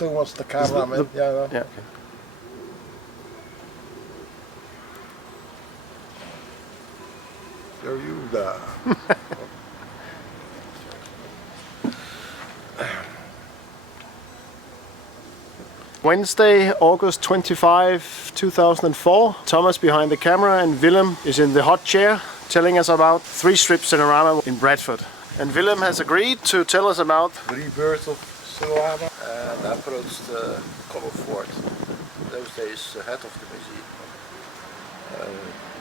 Thomas, the cameraman. Yeah. Okay. There you go. Wednesday, August 25, 2004. Thomas behind the camera and Willem is in the hot chair telling us about 3-strip CINERAMA in Bradford. And Willem has agreed to tell us about the rebirth of CINERAMA, and I approached Colin Ford, those days head of the museum,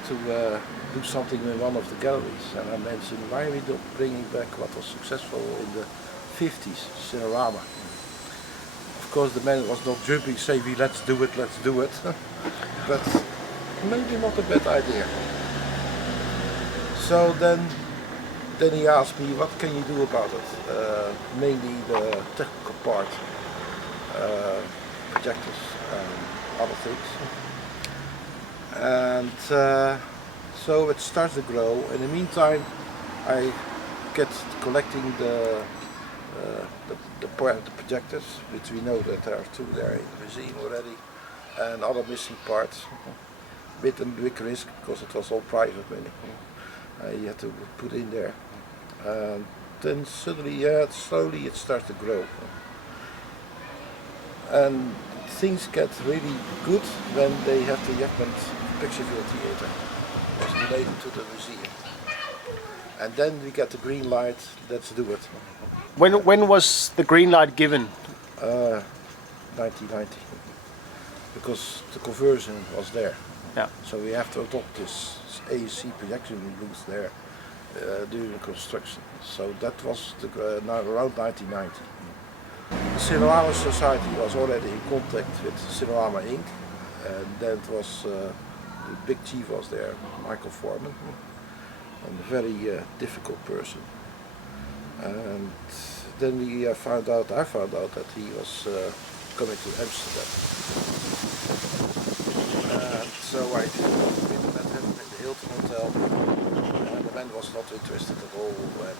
to do something in one of the galleries. And I mentioned, why are we not bringing back what was successful in the 50s, CINERAMA? Of course the man was not jumping, saying let's do it, but maybe not a bad idea. So then he asked me, what can you do about it? Mainly the technical part, projectors and other things. And so it starts to grow. In the meantime, I get collecting the projectors, which we know that there are 2 there in the museum already, and other missing parts. Bit a big risk because it was all private money. You had to put in there. And then suddenly, slowly it starts to grow. And things get really good when they have the Jackman Picture Film Theatre. It's related to the museum. And then we get the green light, let's do it. when was the green light given? 1990. Because the conversion was there. Yeah. So we have to adopt this AEC projection booth there during the construction. So that was around 1990. The CINERAMA Society was already in contact with CINERAMA Inc. And then it was, the big chief was there, Michael Foreman, and a very difficult person. And then I found out that he was coming to Amsterdam. And so I met him in the Hilton Hotel, and the man was not interested at all. And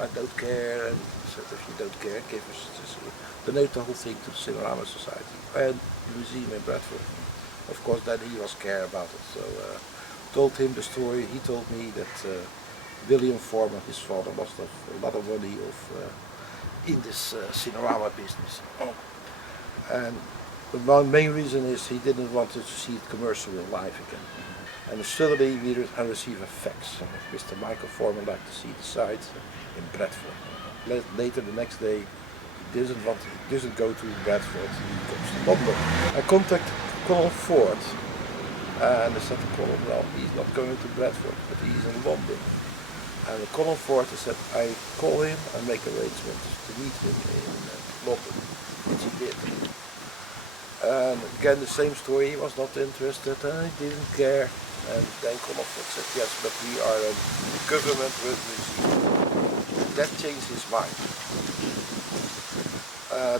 I don't care. And I said, if you don't care, give us donate the whole thing to the CINERAMA Society and the museum in Bradford. Of course, then he was care about it. So told him the story. He told me that William Foreman, his father, lost a lot of money in this CINERAMA business. And the main reason is he didn't want to see it commercially live again. And suddenly I receive a fax. Mr. Michael Foreman liked to see the site in Bradford. Later the next day, he doesn't go to Bradford, he goes to London. I contact Colin Ford, and I said to Colin, well, he's not going to Bradford, but he's in London. And Colin Ford, I said, I call him and make arrangements to meet him in London, which he did. And again, the same story, he was not interested, and he didn't care. And then Colin Ford said, yes, but we are a government-run museum. That changed his mind.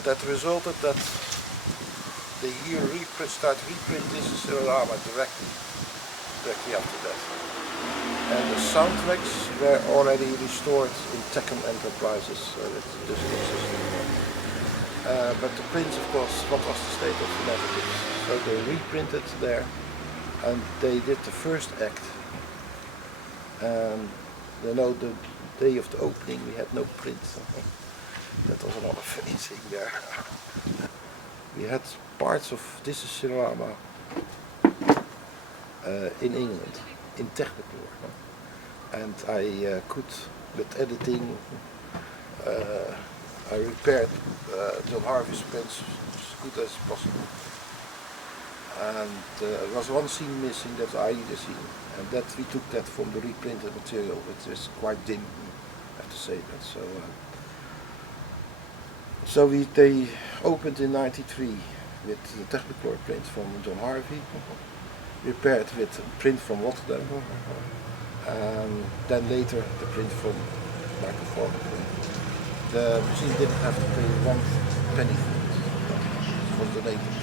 That resulted that they start reprint this CINERAMA directly after that. And the soundtracks were already restored in Techem Enterprises, with the digital system. But the prints, of course, what was the state of the negatives? So they reprinted there, and they did the first act. And you know, the day of the opening we had no prints. That was another funny thing there. We had parts of this CINERAMA in England, in Technicolor. And I could, with editing, I repaired John Harvey's prints as good as possible. And there was one scene missing, that's Aida scene, and that we took that from the reprinted material, which is quite dim, I have to say that. So they opened in '93 with the Technicolor print from John Harvey, repaired with a print from Rotterdam, and then later the print from Michael Foreman. The museum didn't have to pay 1 penny for it. It was donated,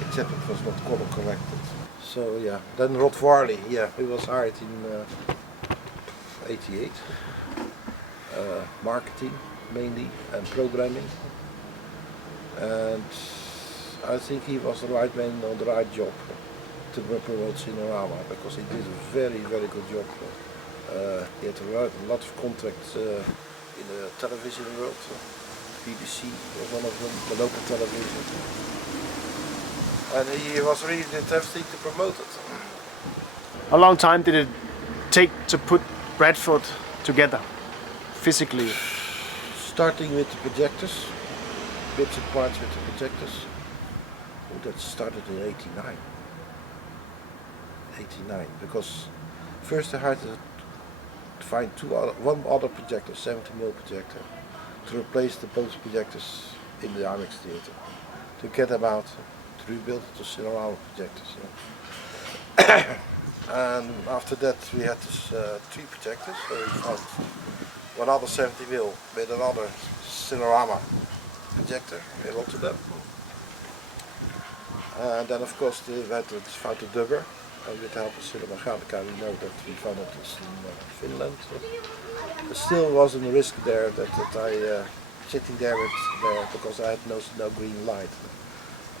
except it was not color corrected. So yeah, then Rod Varley, yeah, he was hired in '88, marketing mainly and programming. and I think he was the right man on the right job to promote CINERAMA, because he did a very, very good job. He had a lot of contacts in the television world. BBC was one of them, the local television. And he was really did everything to promote it. How long time did it take to put Bradford together, physically? Starting with the projectors, bits and parts with the projectors. Oh, that started in '89. '89, because first I had to find one other projector, 70mm projector, to replace the both projectors in the IMAX theater, to get them out, to rebuild it to CINERAMA projectors. And after that we had this 3 projectors, so we found one other 70mm with another CINERAMA projector in Rotterdam. And then of course we had to find a dubber, and with the help of Cinema Gallica we know that we found it in Finland. There still wasn't a risk there that I sitting there because I had no green light.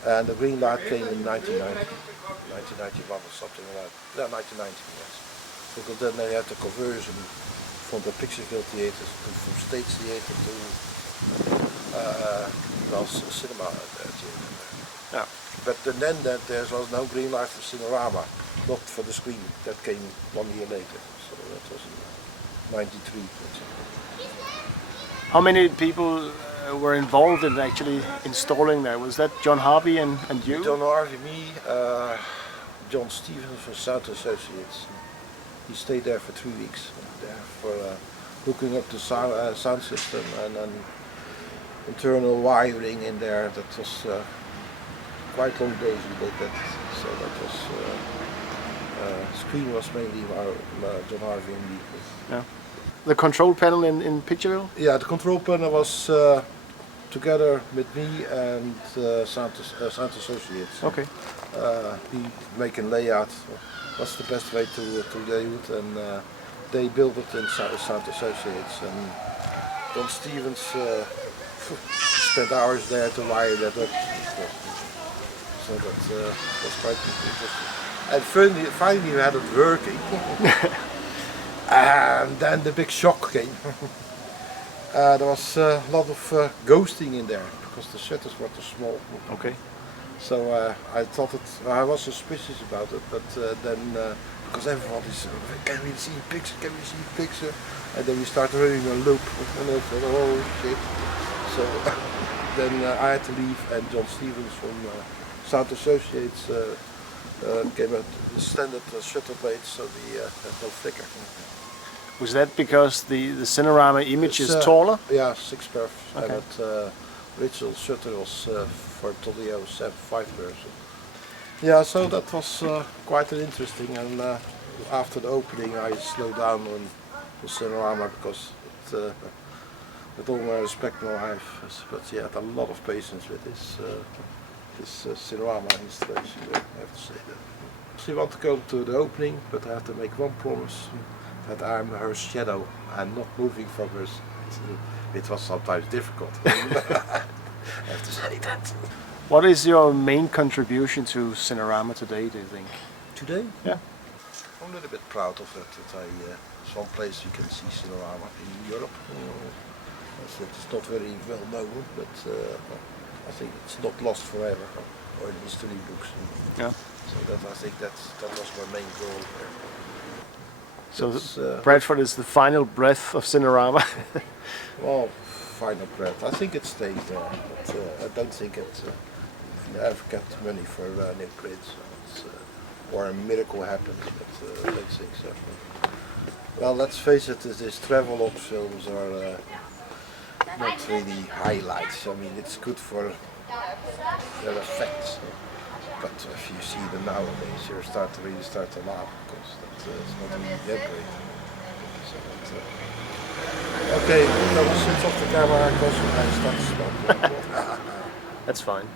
And the green light came in 1991 or something like that. No, 1990, yes. Because then they had the conversion from the Pictureville theaters from stage theater to cinema theater. Yeah. But then there was no green light for CINERAMA, not for the screen. That came 1 year later. So that was in '93. How many people were involved in actually installing there? Was that John Harvey and you? John Harvey, me, John Stevens from Sound Associates. He stayed there for 3 weeks there for hooking up the sound system and internal wiring in there. That was quite long days we did that. So that was screen was mainly John Harvey and me. Yeah. The control panel in Pictureville? Yeah, the control panel was together with me and Sound Associates. Okay. He making layout. What's the best way to do it, and they built it in Sound Associates. And John Stevens spent hours there to wire that up. So that was quite interesting. And finally we had it working. And then the big shock came. There was a lot of ghosting in there because the shutters were too small. Okay. So I thought I was suspicious about it, but then because everybody's, can we see a picture, can we see a picture? And then we started running a loop, and I thought, oh shit. So then I had to leave, and John Stevens from Sound Associates came out the standard shutter blades, so the had no flicker. Was that because the CINERAMA image is taller? Yeah, 6 perf. Okay. And original shutter was for Todio 5 version. Yeah, so that was quite an interesting, and after the opening I slowed down on the CINERAMA because with all my respect now but he had a lot of patience with this CINERAMA installation, I have to say that. She wanted to go to the opening, but I have to make one promise, that I'm her shadow and not moving from her. It was sometimes difficult. I have to say that. What is your main contribution to CINERAMA today, do you think? Today? Yeah. I'm a little bit proud of that it's one place you can see CINERAMA in Europe. It's not very well known, but I think it's not lost forever, or in history books. Yeah. So that I think that was my main goal there. So Bradford is the final breath of CINERAMA. Well, final breath. I think it stays there, but I don't think it ever get money for new prints. Or a miracle happens, but I don't think so. Well, let's face it, these travelogue films are not really highlights. I mean, it's good for their effects. But if you see them nowadays, you start to laugh because it's not really that great. So okay, I will switch off the camera because I start to smoke. That's fine.